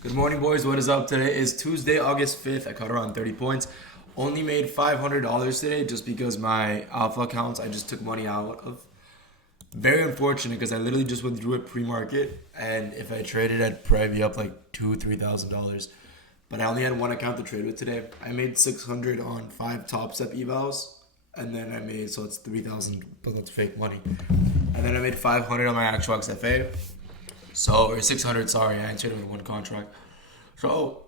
Good morning, boys. What is up? Today is Tuesday, August 5th. I caught around 30 points. Only made $500 today just because my alpha accounts I just took money out of. Very unfortunate because I literally just withdrew it pre-market, and if I traded, I'd probably be up like $2,000-$3,000. But I only had one account to trade with today. I made 600 on 5 top step evals, and then I made, so it's 3,000, but that's fake money. And then I made 500 on my actual XFA. So, or 600, sorry, I entered with one contract. So,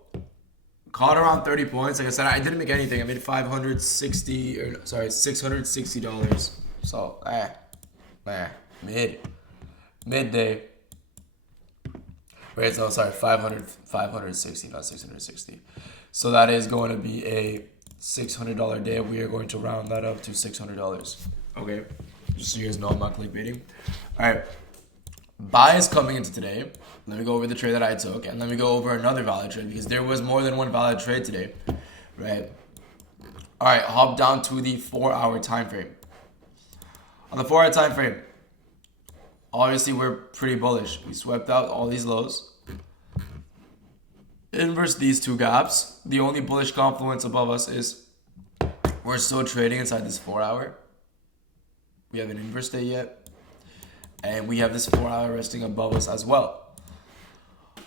caught around 30 points. Like I said, I didn't make anything. I made $660. So, midday. Wait, no, sorry, 560, not 660. So that is going to be a $600 day. We are going to round that up to $600. Okay, just so you guys know, I'm not clickbaiting. All right. Buy is coming into today. Let me go over the trade that I took, and let me go over another valid trade because there was more than one valid trade today, right? All right, hop down to the 4-hour time frame. On the 4-hour time frame, obviously we're pretty bullish. We swept out all these lows, inverse these two gaps. The only bullish confluence above us is we're still trading inside this 4-hour. We haven't inverse day yet. And we have this 4-hour resting above us as well.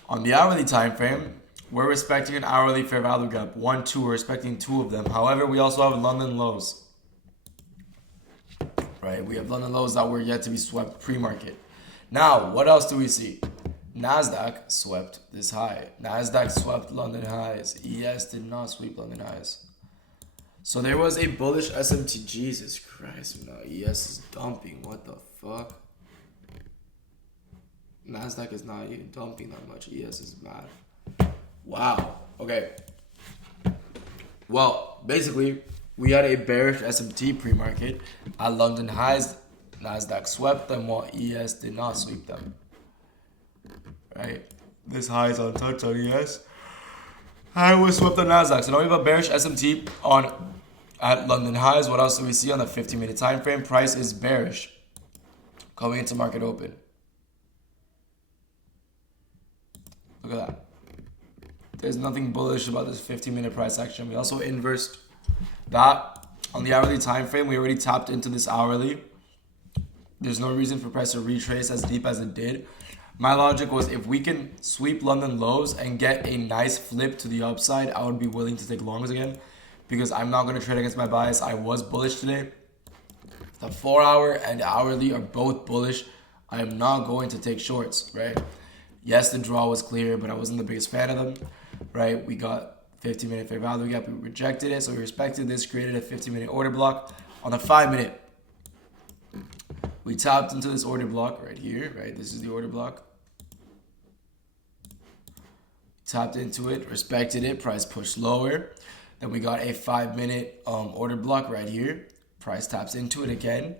On the hourly time frame, we're respecting an hourly fair value gap. 1, 2, we're respecting 2 of them. However, we also have London lows. Right? We have London lows that were yet to be swept pre-market. Now, what else do we see? Nasdaq swept this high. Nasdaq swept London highs. ES did not sweep London highs. So there was a bullish SMT. Jesus Christ, no, ES is dumping. What the fuck? Nasdaq is not even dumping that much. ES is mad. Wow. Okay. Well, basically, we had a bearish SMT pre-market at London highs. Nasdaq swept them while ES did not sweep them. Right? This high is untouched on ES. I was swept on Nasdaq. So now we have a bearish SMT at London highs. What else do we see on the 15-minute time frame? Price is bearish coming into market open. Look at that. There's nothing bullish about this 15-minute price action. We also inversed that on the hourly time frame. We already tapped into this hourly. There's no reason for price to retrace as deep as it did. My logic was if we can sweep London lows and get a nice flip to the upside, I would be willing to take longs again because I'm not going to trade against my bias. I was bullish today. The 4-hour and hourly are both bullish. I am not going to take shorts, right? Yes, the draw was clear, but I wasn't the biggest fan of them, right? We got 15-minute fair value gap. We rejected it, so we respected this, created a 15-minute order block. On the 5-minute, we tapped into this order block right here, right? This is the order block. Tapped into it, respected it, price pushed lower. Then we got a 5-minute order block right here. Price taps into it again.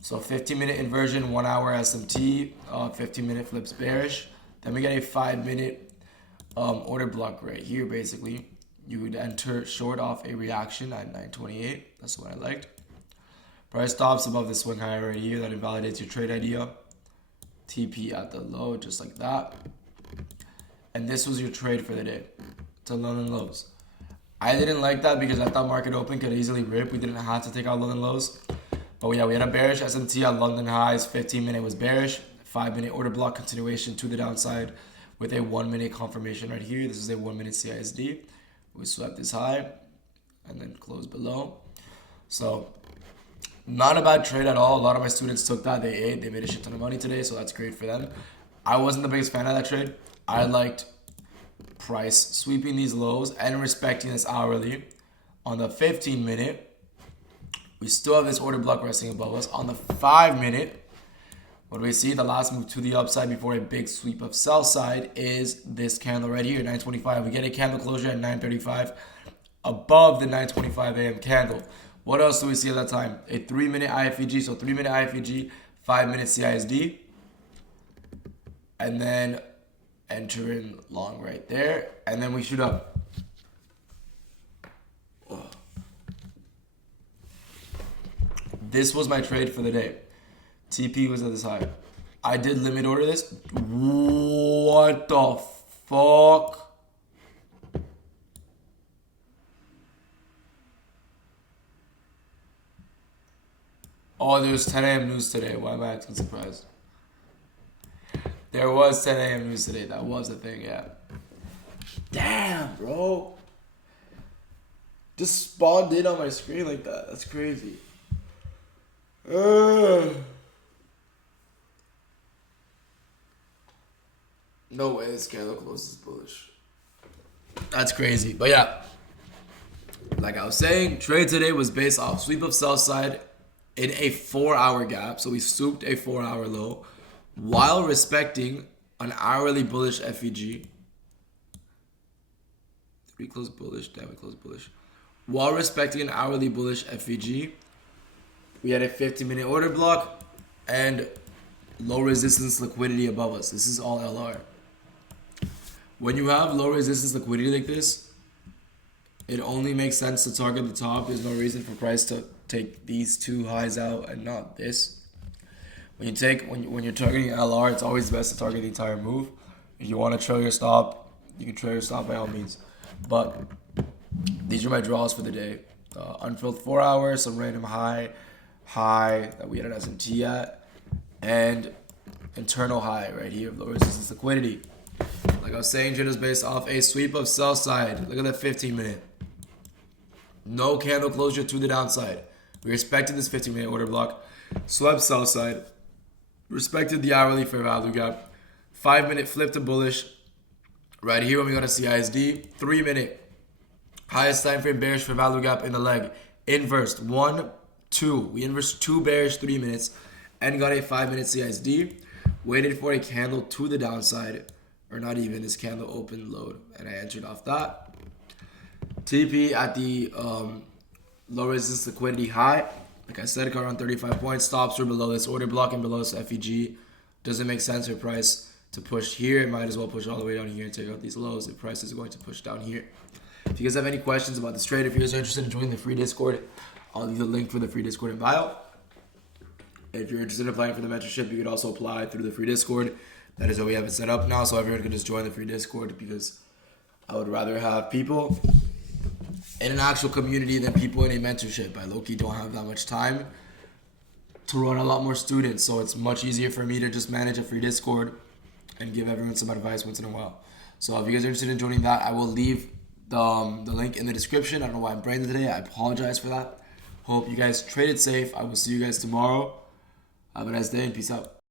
So 15-minute inversion, 1-hour SMT, 15-minute flips bearish. Then we get a 5-minute order block right here, basically. You would enter short off a reaction at 928. That's what I liked. Price stops above the swing high right here. That invalidates your trade idea. TP at the low, just like that. And this was your trade for the day to London lows. I didn't like that because I thought market open could easily rip. We didn't have to take out London lows. But yeah, we had a bearish SMT at London highs. 15-minute was bearish. 5-minute order block continuation to the downside with a 1-minute confirmation right here. This is a 1-minute CISD. We swept this high and then closed below. So not a bad trade at all. A lot of my students took that. They ate. They made a shit ton of money today, so that's great for them. I wasn't the biggest fan of that trade. I liked price sweeping these lows and respecting this hourly. On the 15-minute, we still have this order block resting above us. On the 5-minute, what do we see? The last move to the upside before a big sweep of sell side is this candle right here, 925. We get a candle closure at 935 above the 925 a.m. candle. What else do we see at that time? A 3-minute IFEG. So 3-minute IFEG, 5-minute CISD. And then enter in long right there. And then we shoot up. This was my trade for the day. TP was at this high. I did limit order this. What the fuck? Oh, there's 10 a.m. news today. Why am I acting surprised? There was 10 a.m. news today. That was a thing, yeah. Damn, bro. Just spawned in on my screen like that. That's crazy. No way this candle closes bullish. That's crazy. But yeah, like I was saying, trade today was based off sweep of sell side in a 4-hour gap. So we souped a 4-hour low while respecting an hourly bullish FEG. Did we close bullish? Damn, we closed bullish. While respecting an hourly bullish FEG, we had a 15-minute order block and low resistance liquidity above us. This is all LR. When you have low resistance liquidity like this, it only makes sense to target the top. There's no reason for price to take these two highs out and not this. When you're targeting LR, it's always best to target the entire move. If you want to trail your stop, you can trail your stop by all means. But these are my draws for the day. Unfilled 4 hours, some random high that we had an S&T at, and internal high right here of low resistance liquidity. Like I was saying, trade is based off a sweep of sell side. Look at that 15-minute. No candle closure to the downside. We respected this 15-minute order block. Swept sell side. Respected the hourly fair value gap. 5-minute flip to bullish. Right here when we got a CISD. 3-minute. Highest time frame bearish fair value gap in the leg. Inversed. 1, 2. We inversed 2 bearish 3 minutes. And got a 5-minute CISD. Waited for a candle to the downside. Or not even, this candle opened load. And I entered off that. TP at the low resistance liquidity high. Like I said, got around 35 points. Stops were below this order block and below this FEG. Doesn't make sense for price to push here. It might as well push all the way down here and take out these lows. The price is going to push down here. If you guys have any questions about this trade, if you guys are interested in joining the free Discord, I'll leave the link for the free Discord in bio. If you're interested in applying for the mentorship, you could also apply through the free Discord. That is how we have it set up now, so everyone can just join the free Discord because I would rather have people in an actual community than people in a mentorship. I low-key don't have that much time to run a lot more students, so it's much easier for me to just manage a free Discord and give everyone some advice once in a while. So if you guys are interested in joining that, I will leave the link in the description. I don't know why I'm brain today. I apologize for that. Hope you guys traded safe. I will see you guys tomorrow. Have a nice day and peace out.